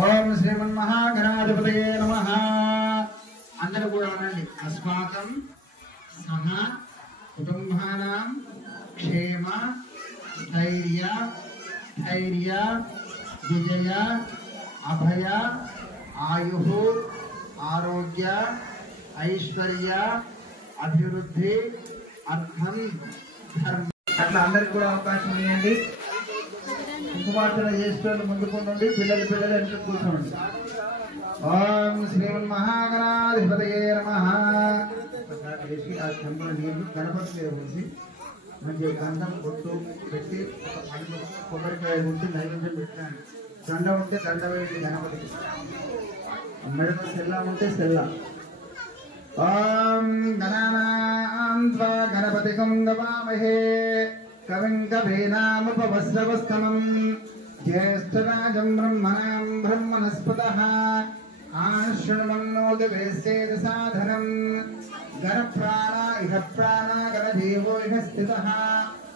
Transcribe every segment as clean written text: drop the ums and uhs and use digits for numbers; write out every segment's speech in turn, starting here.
ఓం శ్రీమన్మహాగణాధిపతయే నమః. అందరూ కూడా అనండి. అస్మాకం సహ కుటుంబానాం క్షేమ స్థైర్య ధైర్య విజయ అభయ ఆయు ఆరోగ్య ఐశ్వర్య అభివృద్ధి అర్థం ధర్మ. అట్లా అందరికి కూడా అవకాశం ఇవ్వండి. కుంకుమార్చన చేసేటోళ్ళు ముందుకు నుండి పిల్లలు వెనక కూర్చోండి. ఓం శ్రీమన్మహాగణాధిపతయే నమః. వేసి ఆ చెంబుల నీళ్లు గణపతి మీద పోసి మంచిగా గంధం బొట్టు పెట్టి ఒక పండు కొబ్బరికాయ ఉంటే నైవేద్యం పెట్టాను. దండ ఉంటే దండ వేయండి గణపతికి. మెడలో సెల్లా ఉంటే సెల్లా. ఓం గణానాం త్వా గణపతికం నమామహే కవిం కవీనాముపవస్రవస్తమం జ్యేష్ఠరాజం బ్రహ్మణాం బ్రహ్మణస్పతః ఆశృణ్వన్నోదివేసేద సాధనం గణప్రాణ ఇహ ప్రాణ గణదేవో ఇహ స్థితః.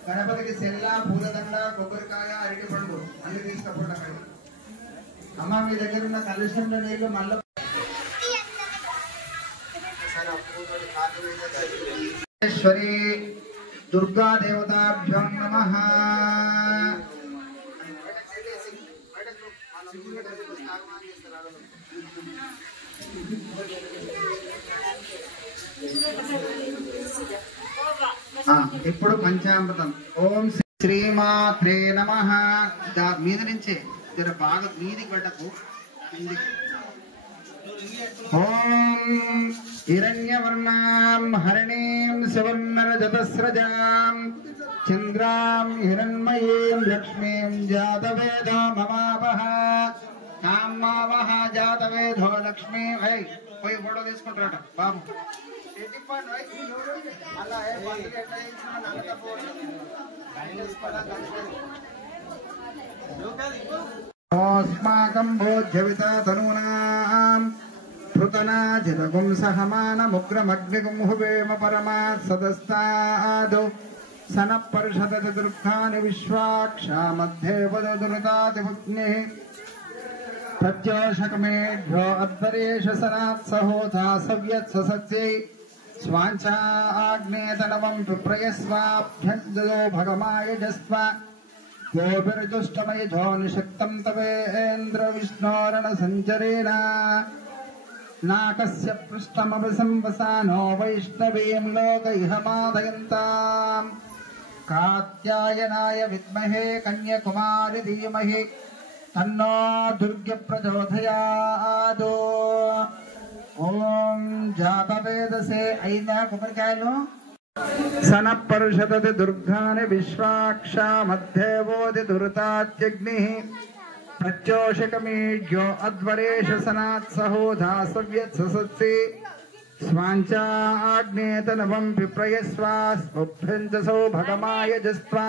గణపతికి సెల్లా పూలదండ కొబ్బరికాయ అరటి పండు అన్ని తీసుకపోవడం. అమ్మ మీ దగ్గర ఉన్న కలుషంలో నీళ్లు మళ్ళీ శ్వరీ దుర్గా దేవతాభ్యం నమః. ఇప్పుడు పంచామృతం. ఓం శ్రీమాత్రే నమః. మీద నుంచే జర బాగా మీదికి పడ్డకు. ఓం హిరణ్యవర్ణాం హరిణీం సువర్ణరజతస్రజాం చంద్రాం హిరణ్మయీం లక్ష్మీం జాతవేదో మమావహ కామావహ జాతవేదో లక్ష్మీ. పోయి ఫోటో తీసుకుంటారట బాబు. अस्माकं भोज्यविता तनूनां पृतनाजिरगुं सहमानमुग्रमग्निगुं हुवेम परमात् सदस्तादो सनः परिषदतिदुर्गानि विश्वाक्षा मध्ये वदुरुतातिमुग्निः प्रत्योषकमेभ्यो अध्वरेश सनात् सहोता सव्यत् ससत्यै स्वाञ्चा आग्नेतनवं विप्रयस्वाभ्यञ्जयो भगमायजस्व गोभिर्जुष्टमयजो निषक्तं तवेन्द्र विष्णोरण संचरेण नाकस्य पृष्ठमपि संवसानो वैष्णवीं लोकैहमादयन्ताम् कात्यायनाय विद्महे कन्याकुमारी धीमहि तन्नो दुर्गे प्रचोदयात्. ओम जातवेदसे ऐना कुमरकायलो सनः परिषदति दुर्गानि विश्वाक्षा मध्येवोदि दुर्तात्यग्निः प्रत्योषकमीड्यो अध्वरेश सनात् सहोधा सव्यत् ससत्सि स्वाञ्चा आग्नेतनवं विप्रयस्वास्मुभ्यञ्जसो भगमायजस्त्वा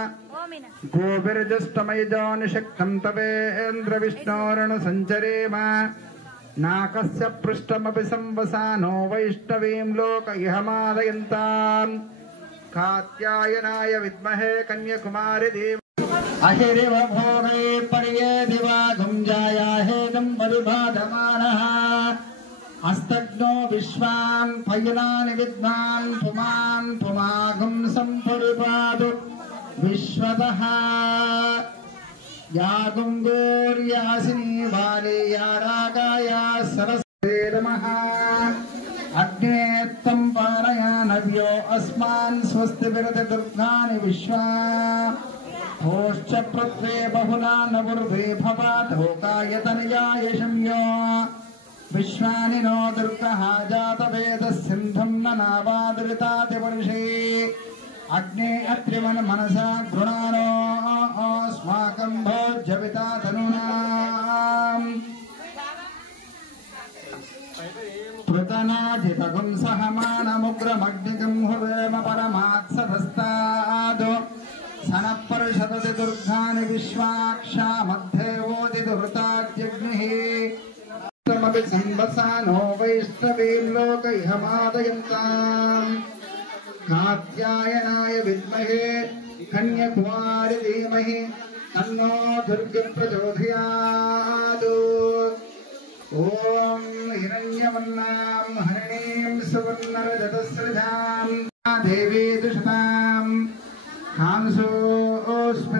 गोभिर्जुष्टमयजो निषक्तं तवेन्द्र विष्णोरण संचरेम नाकस्य पृष्ठमपि संवसानो वैष्णवीं लोकैहमादयन्ताम् कात्यायनाय विद्महे कन्याकुमारी धीमहि अहिरिव भोगे पर्ये दिवागं जायाहेदं परिबाधमानः अस्तग्नो विश्वान् पयनानि विद्वान् पुमान् पुमागं सम्परिपादु विश्वतः यागुंगोर्यासिनी वाले यारागाया सरस्वते नमः. अग्नेत्तं पारयानव्यो अस्मान् स्वस्ति विरते दुर्गानि विश्वा होश्च पृथ्वे बहुला नवुर्वे भवातोकायतनयाय शम्यो विश्वानि नो दुर्गः जातवेदः सिन्धुं न नावादृतातिवर्षे अग्ने अत्रिमन मनसा गृणानो अस्माकं भोज्यविता तनूनां पृतनाजितगुं सहमानमुग्रमग्निगं हुवेम परमात् सदस्ताद् सनः परिषदति दुर्गानि विश्वाक्षा मध्येवोदि दुर्तात्यग्निः तमपि संवसानो वैष्णवीं लोकैहमादयन्ताम् कात्यायनाय विद्महे कन्याकुमारी धीमहि तन्नो दुर्गे प्रचोदयात्. ఓం హిరణ్యవర్ణాం హరిణీం సువర్ణరజతస్రజాం దేవీ దుషతాం కాంసోస్మితాం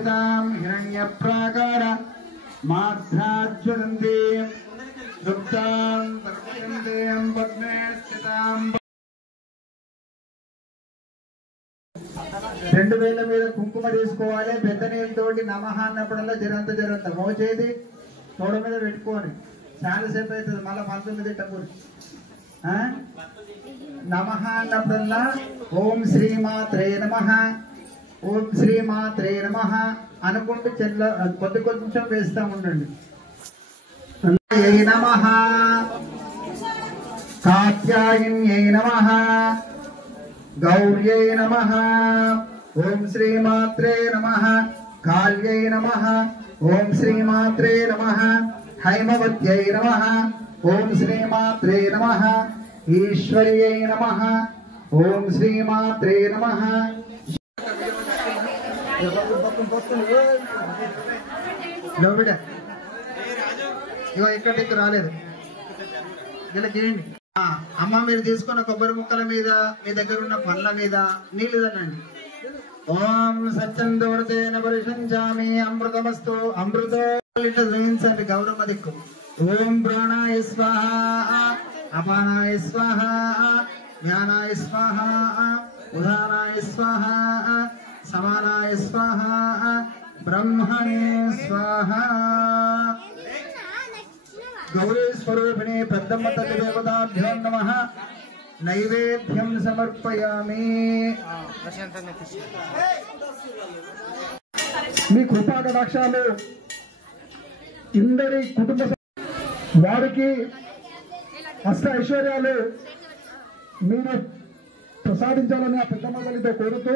హిరణ్యప్రాకార మాధ్రాజ్వలంతీం దుప్తాం తర్పయంతీం పద్మే స్థితాం 2000 మీద కుంకుమ తీసుకోవాలి. పెద్ద నీళ్ళతోటి నమః అన్నప్పుడల్లా జరంత మోచేది తోడ మీద పెట్టుకోని చాలాసేపు అవుతుంది. మళ్ళీ 19 టప్పుడు నమః అన్నప్పుడల్లా ఓం శ్రీమాత్రే నమః ఓం శ్రీమాత్రే నమః అనుకుంటూ కొంచెం వేస్తా ఉండండి. నమః కాత్యాయన్యై నమః గౌర్యై నమః ఓం శ్రీమాత్రే నమః కాళ్యై నమః ఓం శ్రీమాత్రే నమః హైమవత్యై నమః ఓం శ్రీమాత్రే నమః ఈశ్వర్యై నమః ఓం శ్రీమాత్రే నమః. ఇగో ఇక్కడ రాలేదు ఇలా చేయండి. అమ్మ మీరు తీసుకున్న కొబ్బరి ముక్కల మీద మీ దగ్గర ఉన్న పండ్ల మీద నీళ్లు తనండి. ఓం సత్యందోర్తేన పరిశంచామి అమృతమస్తు అమృతో ఇట్లా చూపించండి గౌరమ్మ దిక్కు. ఓం ప్రాణాయ స్వాహ అపానాయ స్వాహ జ్ఞానాయ స్వాహ ఉదానాయ స్వాహ సమానాయ స్వాహ బ్రహ్మణే స్వాహ. గౌరీ స్వరూపిణి పెద్దమ్మ తల్లి దేవతాభ్యో నమః. నైవేద్యం సమర్పయామి. మీ కృపా కటాక్షాలు ఇందరి కుటుంబ వారికి అష్ట ఐశ్వర్యాలు మీరు ప్రసాదించాలని ఆ పెద్దమ్మ తల్లితో కోరుతూ